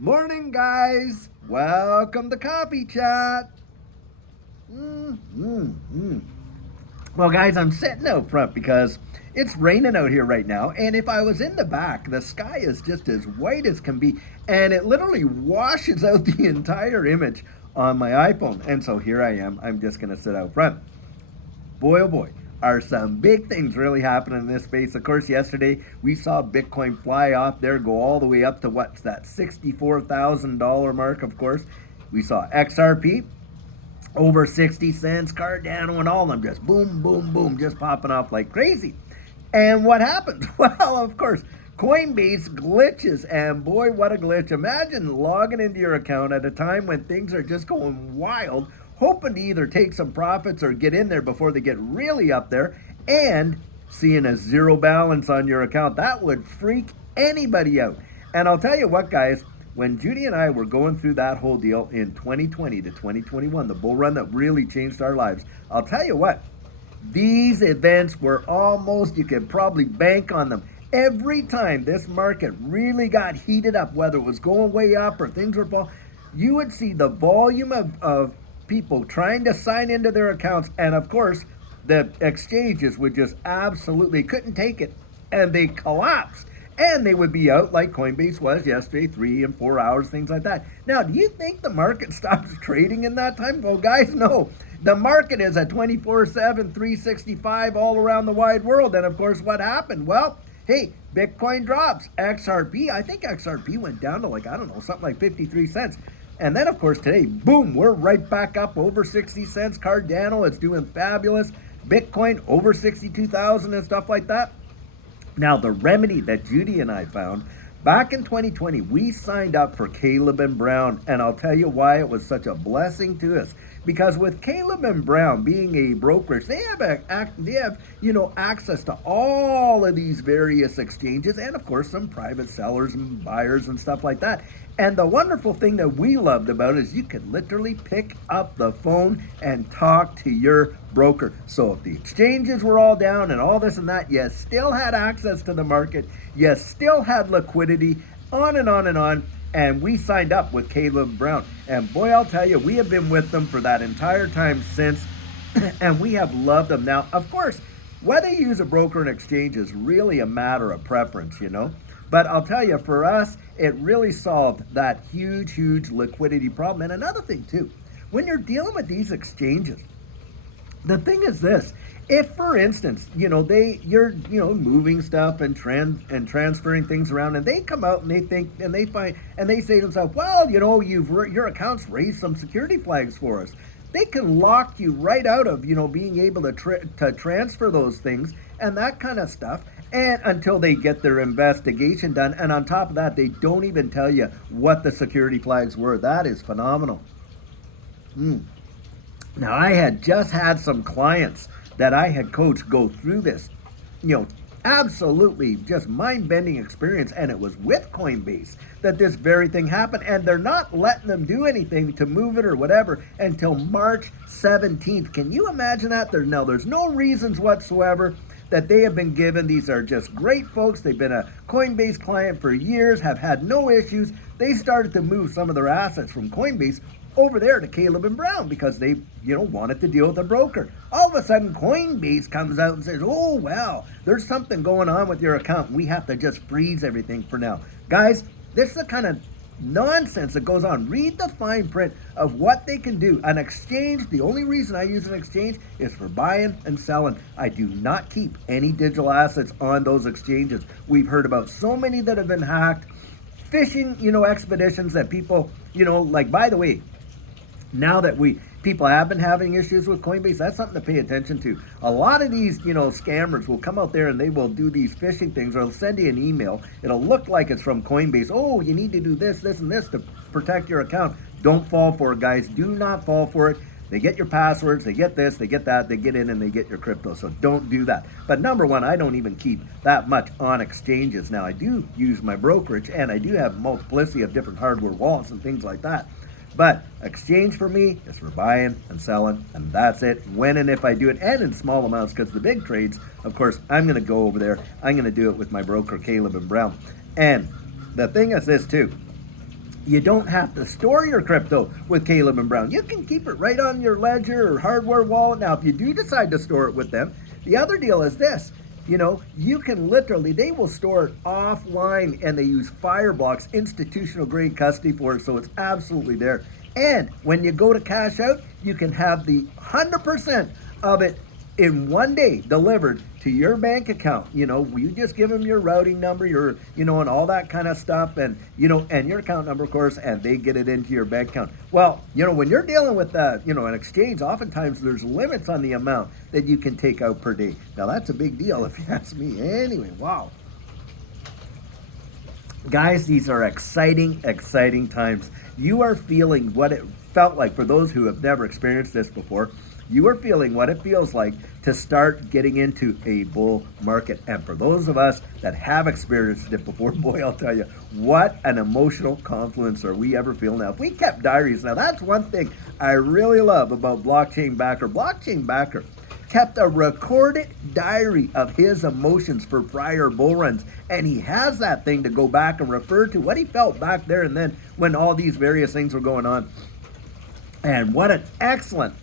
Morning, guys. Welcome to Coffee Chat. Mm, mm, mm. Well, guys, I'm sitting out front because it's raining out here right now. And if I was in the back, the sky is just as white as can be. And it literally washes out the entire image on my iPhone. And so here I am. I'm just going to sit out front. Boy, oh boy, are some big things really happening in this space. Of course, yesterday we saw Bitcoin fly off there, go all the way up to what's that $64,000 mark, of course. We saw XRP over 60 cents, Cardano, and all of them just boom, boom, boom, just popping off like crazy. And what happened? Well, of course, Coinbase glitches, and boy, what a glitch. Imagine logging into your account at a time when things are just going wild, hoping to either take some profits or get in there before they get really up there, and seeing a zero balance on your account. That would freak anybody out. And I'll tell you what, guys, when Judy and I were going through that whole deal in 2020 to 2021, the bull run that really changed our lives, I'll tell you what, these events were almost, you could probably bank on them. Every time this market really got heated up, whether it was going way up or things were falling, you would see the volume of people trying to sign into their accounts. And of course, the exchanges would just absolutely couldn't take it. And they collapsed. And they would be out like Coinbase was yesterday, 3 and 4 hours, things like that. Now, do you think the market stops trading in that time? Well, guys, no. The market is at 24/7, 365 all around the wide world. And of course, what happened? Well, hey, Bitcoin drops. XRP, I think XRP went down to like, I don't know, something like 53 cents. And then, of course, today, boom, we're right back up over 60 cents. Cardano, it's doing fabulous. Bitcoin over 62,000 and stuff like that. Now, the remedy that Judy and I found back in 2020, we signed up for Caleb and Brown, and I'll tell you why it was such a blessing to us. Because with Caleb and Brown being a brokerage, they have access to all of these various exchanges, and of course some private sellers and buyers and stuff like that. And the wonderful thing that we loved about it is you could literally pick up the phone and talk to your broker. So if the exchanges were all down and all this and that, you still had access to the market, you still had liquidity, on and on and on. And we signed up with Caleb Brown. And boy, I'll tell you, we have been with them for that entire time since, and we have loved them. Now, of course, whether you use a broker and exchange is really a matter of preference, you know. But I'll tell you, for us, it really solved that huge, huge liquidity problem. And another thing, too, when you're dealing with these exchanges, the thing is this: if, for instance, you're moving stuff and transferring things around, and they come out and they think and they find and they say to themselves, well, your account's raised some security flags for us. They can lock you right out of being able to transfer those things and that kind of stuff, and until they get their investigation done. And on top of that, they don't even tell you what the security flags were. That is phenomenal. Now, I had just had some clients that I had coached go through this, absolutely just mind-bending experience, and it was with Coinbase that this very thing happened, and they're not letting them do anything to move it or whatever until March 17th. Can you imagine that? There's no reasons whatsoever that they have been given. These are just great folks. They've been a Coinbase client for years, have had no issues. They started to move some of their assets from Coinbase over there to Caleb and Brown because they, wanted to deal with a broker. All of a sudden, Coinbase comes out and says, oh, well, there's something going on with your account. We have to just freeze everything for now. Guys, this is the kind of nonsense that goes on. Read the fine print of what they can do. An exchange, the only reason I use an exchange is for buying and selling. I do not keep any digital assets on those exchanges. We've heard about so many that have been hacked. Phishing, expeditions that people, by the way, now that people have been having issues with Coinbase, that's something to pay attention to. A lot of these, scammers will come out there and they will do these phishing things, or they'll send you an email. It'll look like it's from Coinbase. Oh, you need to do this, this, and this to protect your account. Don't fall for it, guys. Do not fall for it. They get your passwords, they get this, they get that, they get in and they get your crypto. So don't do that. But number one, I don't even keep that much on exchanges. Now, I do use my brokerage, and I do have multiplicity of different hardware wallets and things like that. But exchange for me is for buying and selling, and that's it. When and if I do it, and in small amounts, because the big trades, of course, I'm going to go over there. I'm going to do it with my broker, Caleb and Brown. And the thing is this, too. You don't have to store your crypto with Caleb and Brown. You can keep it right on your ledger or hardware wallet. Now, if you do decide to store it with them, the other deal is this. You can literally, they will store it offline, and they use Fireblocks institutional grade custody for it, so it's absolutely there. And when you go to cash out, you can have the 100% of it in one day delivered to your bank account. You just give them your routing number, and all that kind of stuff, and and your account number, of course, and they get it into your bank account. Well, when you're dealing with an exchange, oftentimes there's limits on the amount that you can take out per day. Now that's a big deal if you ask me. Anyway, wow. Guys, these are exciting times. You are feeling what it felt like for those who have never experienced this before. You are feeling what it feels like to start getting into a bull market. And for those of us that have experienced it before, boy, I'll tell you, what an emotional confluence are we ever feeling now. If we kept diaries, now that's one thing I really love about Blockchain Backer. Blockchain Backer kept a recorded diary of his emotions for prior bull runs. And he has that thing to go back and refer to what he felt back there and then when all these various things were going on. And what an excellent,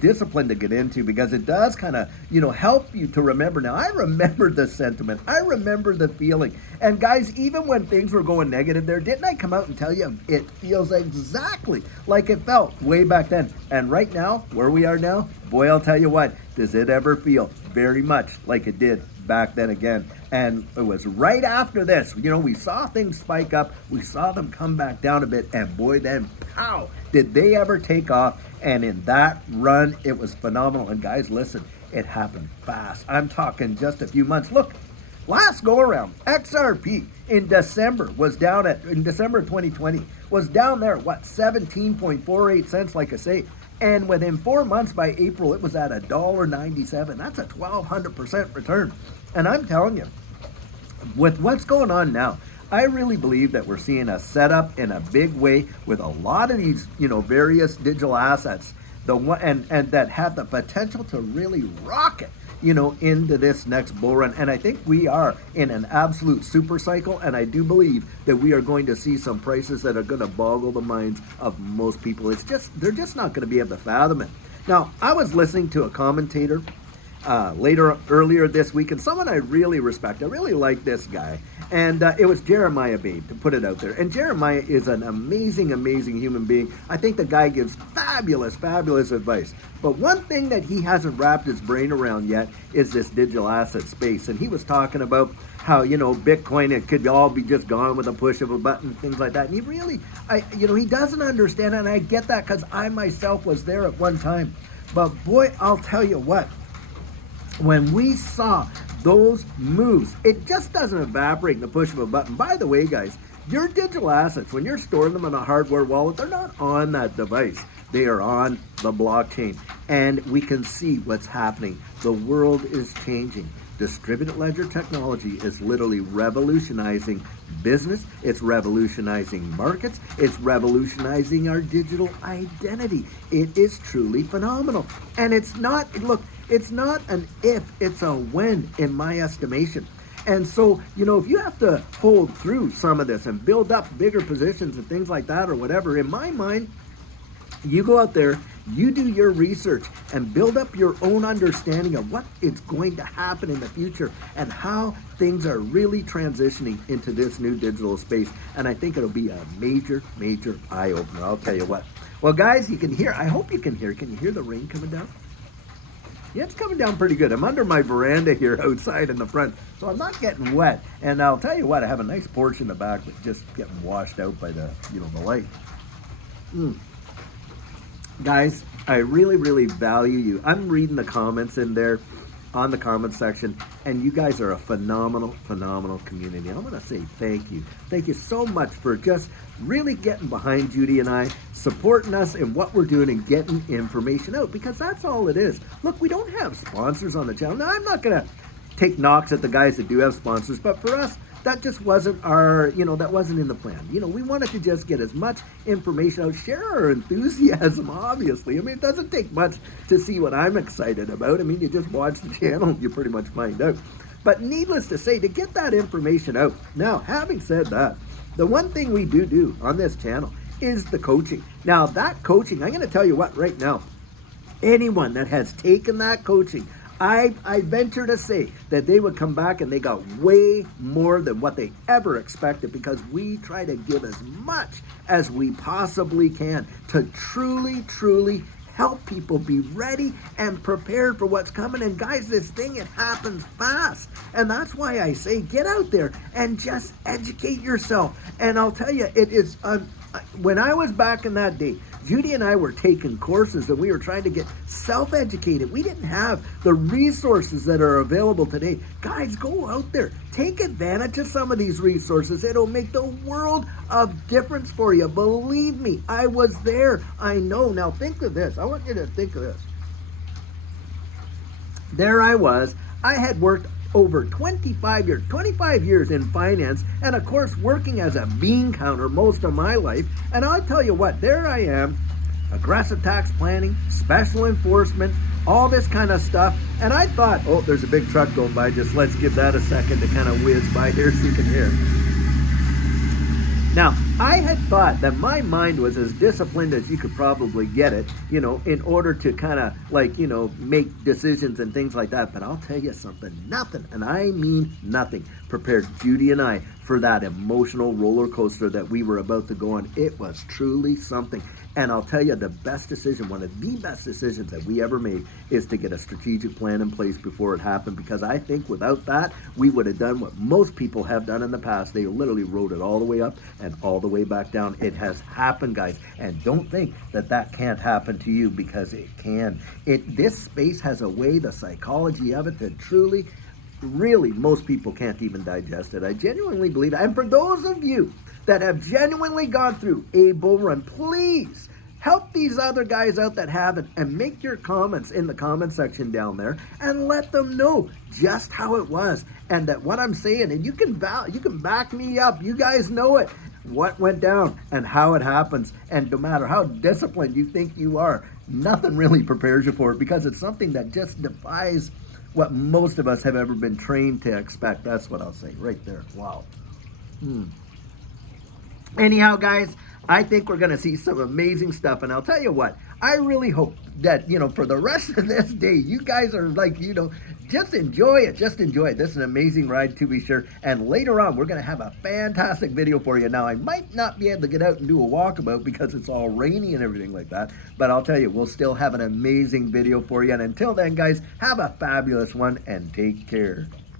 discipline to get into, because it does kind of, help you to remember. Now, I remember the sentiment. I remember the feeling. And guys, even when things were going negative there, didn't I come out and tell you it feels exactly like it felt way back then? And right now, where we are now, boy, I'll tell you what, does it ever feel very much like it did back then again. And it was right after this, we saw things spike up, we saw them come back down a bit, and boy, then pow, did they ever take off. And in that run, it was phenomenal. And guys, listen, it happened fast. I'm talking just a few months. Look, last go around, XRP in December in December 2020 was down there, 17.48 cents, like I say. And within 4 months, by April, it was at $1.97. That's a 1,200% return. And I'm telling you, with what's going on now, I really believe that we're seeing a setup in a big way with a lot of these, various digital assets, and that have the potential to really rocket, into this next bull run. And I think we are in an absolute super cycle, and I do believe that we are going to see some prices that are going to boggle the minds of most people. They're just not going to be able to fathom it. Now, I was listening to a commentator earlier this week, and someone I really respect. I really like this guy, and it was Jeremiah Babe, to put it out there. And Jeremiah is an amazing human being. I think the guy gives fabulous advice. But one thing that he hasn't wrapped his brain around yet is this digital asset space. And he was talking about how, Bitcoin, it could all be just gone with a push of a button, things like that. And he really, he doesn't understand it, and I get that because I myself was there at one time. But boy, I'll tell you what, when we saw those moves, it just doesn't evaporate in the push of a button. By the way, guys, your digital assets, when you're storing them in a hardware wallet, they're not on that device. They are on the blockchain. And we can see what's happening. The world is changing. Distributed ledger technology is literally revolutionizing business. It's revolutionizing markets. It's revolutionizing our digital identity. It is truly phenomenal. And it's not an if, it's a when in my estimation. And so, if you have to hold through some of this and build up bigger positions and things like that or whatever, in my mind, you go out there, you do your research and build up your own understanding of what is going to happen in the future and how things are really transitioning into this new digital space. And I think it'll be a major eye-opener, I'll tell you what. Well, guys, you can hear, I hope you can you hear the rain coming down? Yeah, it's coming down pretty good. I'm under my veranda here outside in the front, so I'm not getting wet. And I'll tell you what, I have a nice porch in the back that's just getting washed out by the, the light. Guys, I really value you. I'm reading the comments in there on the comment section, and you guys are a phenomenal community. I'm going to say thank you. Thank you so much for just really getting behind Judy and I, supporting us in what we're doing and getting information out, because that's all it is. Look, we don't have sponsors on the channel. Now, I'm not going to take knocks at the guys that do have sponsors, but for us, that just wasn't our, that wasn't in the plan. We wanted to just get as much information out, share our enthusiasm, obviously. I mean, it doesn't take much to see what I'm excited about. I mean, you just watch the channel and you pretty much find out. But needless to say, to get that information out. Now, having said that, the one thing we do on this channel is the coaching. Now, that coaching, I'm going to tell you what right now, anyone that has taken that coaching, I venture to say that they would come back and they got way more than what they ever expected, because we try to give as much as we possibly can to truly help people be ready and prepared for what's coming. And guys, this thing, it happens fast. And that's why I say get out there and just educate yourself. And I'll tell you, it is, when I was back in that day, Judy and I were taking courses and we were trying to get self-educated. We didn't have the resources that are available today. Guys, go out there. Take advantage of some of these resources. It'll make the world of difference for you. Believe me, I was there. I know. Now think of this. I want you to think of this. There I was. I had worked over 25 years in finance, and of course working as a bean counter most of my life. And I'll tell you what, there I am, aggressive tax planning, special enforcement, all this kind of stuff. And I thought, oh, there's a big truck going by, just let's give that a second to kind of whiz by here so you can hear. Now, I had thought that my mind was as disciplined as you could probably get it, you know, in order to kind of like, you know, make decisions and things like that. But I'll tell you something, nothing, and I mean nothing, prepared Judy and I for that emotional roller coaster that we were about to go on. It was truly something. And I'll tell you, the best decision, one of the best decisions that we ever made, is to get a strategic plan in place before it happened. Because I think without that, we would have done what most people have done in the past. They literally rode it all the way up and all the way back down. It has happened, guys. And don't think that that can't happen to you, because it can. This space has a way, the psychology of it, that truly, really, most people can't even digest it. I genuinely believe that. And for those of you that have genuinely gone through a bull run, please help these other guys out that haven't, and make your comments in the comment section down there and let them know just how it was, and that what I'm saying, and you can back me up, you guys know it, what went down and how it happens. And no matter how disciplined you think you are, nothing really prepares you for it, because it's something that just defies what most of us have ever been trained to expect. That's what I'll say right there. Wow. Anyhow, guys, I think we're going to see some amazing stuff. And I'll tell you what, I really hope that, you know, for the rest of this day, you guys are like, you know, just enjoy it. Just enjoy it. This is an amazing ride, to be sure. And later on, we're going to have a fantastic video for you. Now, I might not be able to get out and do a walkabout because it's all rainy and everything like that. But I'll tell you, we'll still have an amazing video for you. And until then, guys, have a fabulous one and take care.